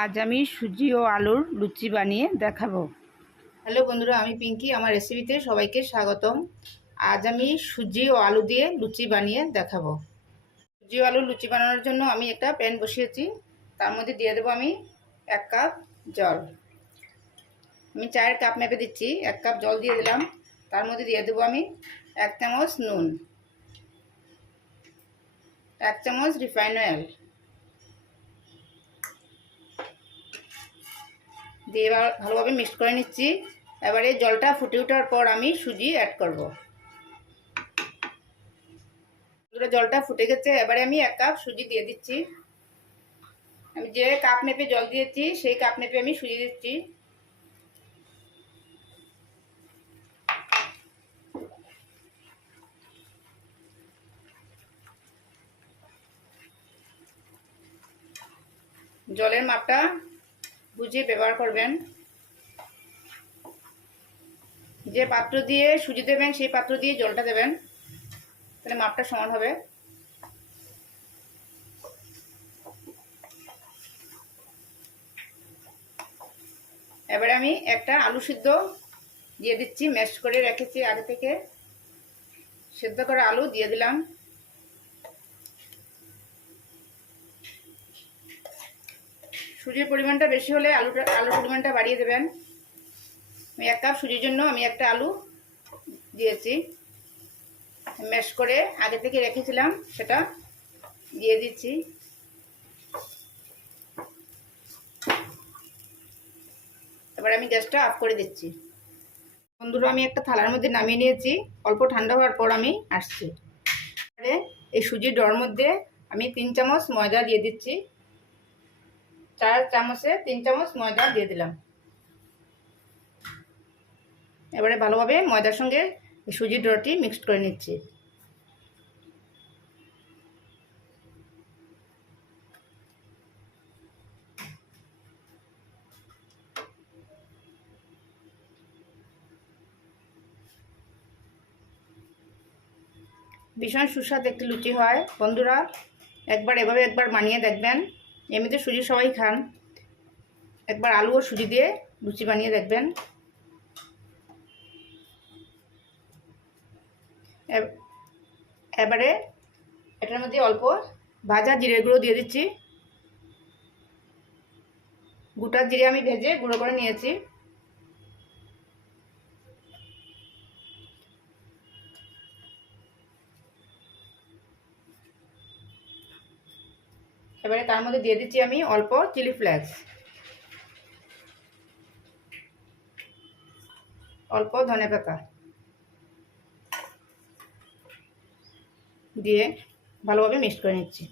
আজ আমি সুজি ও আলুর লুচি বানিয়ে দেখাবো। হ্যালো বন্ধুরা, আমি পিঙ্কি, আমার রেসিপিতে সবাইকে স্বাগতম। আজ আমি সুজি ও আলু দিয়ে লুচি বানিয়ে দেখাবো। সুজি ও আলুর লুচি বানানোর জন্য আমি একটা প্যান বসিয়েছি। তার মধ্যে দিয়ে দেবো আমি এক কাপ জল। আমি চায়ের কাপ মেপে দিচ্ছি, এক কাপ জল দিয়ে দিলাম। তার মধ্যে দিয়ে দেবো আমি এক চামচ নুন, এক চামচ রিফাইন অয়েল। দিয়ে এবার ভালোভাবে মিক্স করে নিচ্ছি। এবারে জলটা ফুটে ওঠার পর আমি সুজি অ্যাড করব। জলটা ফুটে গেছে। এবারে আমি এক কাপ সুজি দিয়ে দিচ্ছি। আমি যে কাপ মেপে জল দিয়েছি, সেই কাপ মেপে আমি সুজি দিচ্ছি। জলের মাপটা বুঝে ব্যবহার করবেন। যে পাত্র দিয়ে সুজি দেবেন, সেই পাত্র দিয়ে জলটা দেবেন। তাহলে মাপটা সমান হবে। এবারে আমি একটা আলু সিদ্ধ দিয়ে দিচ্ছি, ম্যাশ করে রেখেছি আগে থেকে। সিদ্ধ করা আলু দিয়ে দিলাম। সুজির পরিমাণটা বেশি হলে আলুটা, আলুর পরিমাণটা বাড়িয়ে দেবেন। আমি এক কাপ সুজির জন্য আমি একটা আলু দিয়েছি। ম্যাশ করে আগে থেকে রেখেছিলাম, সেটা দিয়ে দিচ্ছি। এবার আমি গ্যাসটা অফ করে দিচ্ছি। বন্ধুরা, আমি একটা থালার মধ্যে নামিয়ে নিয়েছি। অল্প ঠান্ডা হওয়ার পর আমি আসছি। এই সুজির ডর মধ্যে আমি তিন চামচ ময়দা দিয়ে দিচ্ছি। চার চামচে, তিন চামচ ময়দা দিয়ে দিলাম। এবারে ভালোভাবে ময়দার সঙ্গে সুজির ডোটি মিক্সড করে নিচ্ছি। ভীষণ সুস্বাদ একটি লুচি হয়। বন্ধুরা, একবার এভাবে একবার বানিয়ে দেখবেন। এমনিতে সুজি সবাই খান। একবার আলু ও সুজি দিয়ে লুচি বানিয়ে দেখবেন। এবারে এটার মধ্যে অল্প ভাজা জিরে গুঁড়ো দিয়ে দিচ্ছি। গোটা জিরে আমি ভেজে গুঁড়ো করে নিয়েছি। এবারে তার মধ্যে দিয়ে দিচ্ছি আমি অল্প চিলি ফ্লেক্স। অল্প ধনে পাতা। দিয়ে ভালোভাবে মিক্সড করে নিচ্ছি।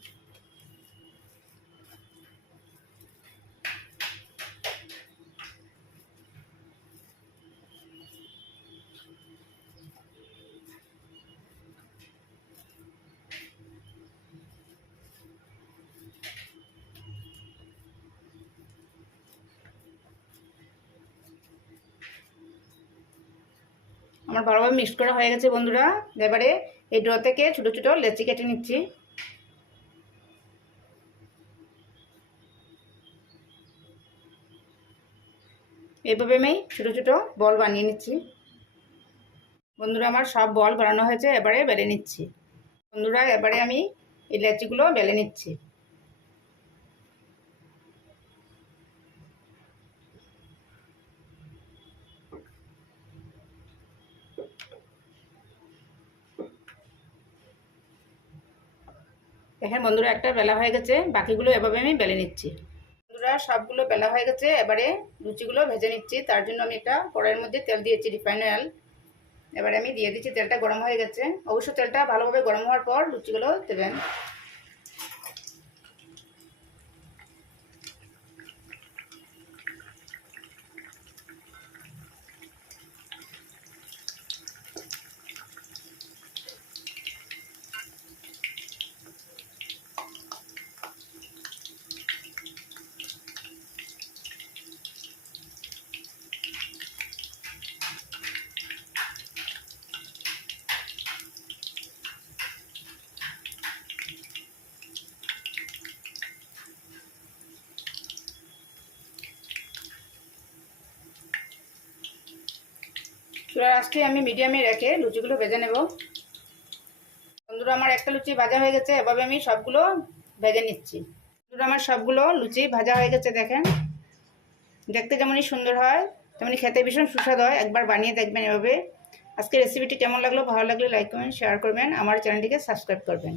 আমার ভালোভাবে মিক্স করা হয়ে গেছে বন্ধুরা। এবারে এই ড্র থেকে ছোটো ছোটো লেচি কেটে নিচ্ছি। এইভাবে আমি ছোটো ছোটো বল বানিয়ে নিচ্ছি। বন্ধুরা, আমার সব বল বানানো হয়েছে। এবারে বেলে নিচ্ছি। বন্ধুরা, এবারে আমি এই লেচিগুলো বেলে নিচ্ছি। দেখেন বন্ধুরা একটা বেলা হয়ে গেছে, বাকিগুলো এভাবে আমি বেলে নিচ্ছি। বন্ধুরা সবগুলো বেলা হয়ে গেছে, এবারে লুচিগুলো ভেজে নিচ্ছি। তার জন্য আমি একটা কড়াইয়ের মধ্যে তেল দিয়েছি রিফাইন অয়েল এবারে আমি দিয়ে দিচ্ছি, তেলটা গরম হয়ে গেছে। অবশ্য তেলটা ভালোভাবে গরম হওয়ার পর লুচিগুলো দেবেন। চুলার আজকে আমি মিডিয়ামে রেখে লুচিগুলো ভেজে নেব। বন্ধুরা, আমার একটা লুচি ভাজা হয়ে গেছে, এভাবে আমি সবগুলো ভেজে নিচ্ছি। বন্ধুরা, আমার সবগুলো লুচি ভাজা হয়ে গেছে, দেখেন। দেখতে যেমনই সুন্দর হয় তেমনি খেতে ভীষণ সুস্বাদু হয়। একবার বানিয়ে দেখবেন এভাবে। আজকে রেসিপিটি কেমন লাগল, ভালো লাগলে লাইক করবেন শেয়ার করবেন। আমার চ্যানেলটিকে সাবস্ক্রাইব করবেন।